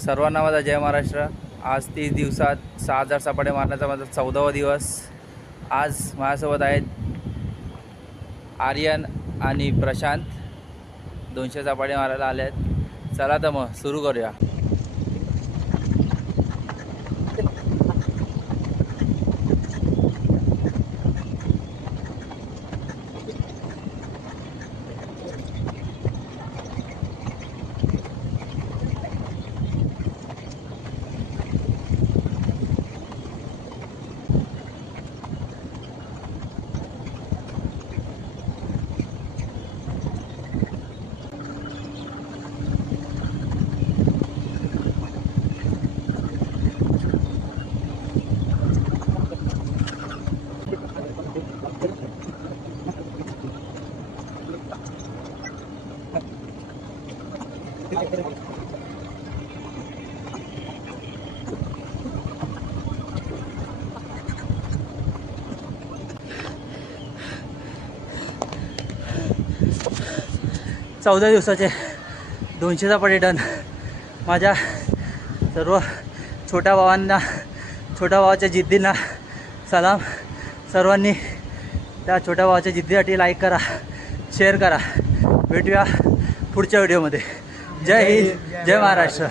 सर्वांना माझा जय महाराष्ट्र। आज 30 दिवसात 6000 सपाटे मारण्याचा माझा 14वा दिवस। आज माझ्यासोबत आहेत आर्यन आणि प्रशांत, 200 सपाटे मारायला आले आहेत। चला तर मग सुरू करूया। चौदा दिवसाचे 200 सपाटे डन। माझ्या सर्व छोट्या भावांना, छोट्या भावाच्या जिद्दींना सलाम। सर्वांनी त्या छोट्या भावाच्या जिद्दीसाठी लाईक करा, शेअर करा। भेटूया पुढच्या व्हिडिओमध्ये। जय हिंद, जय महाराष्ट्र।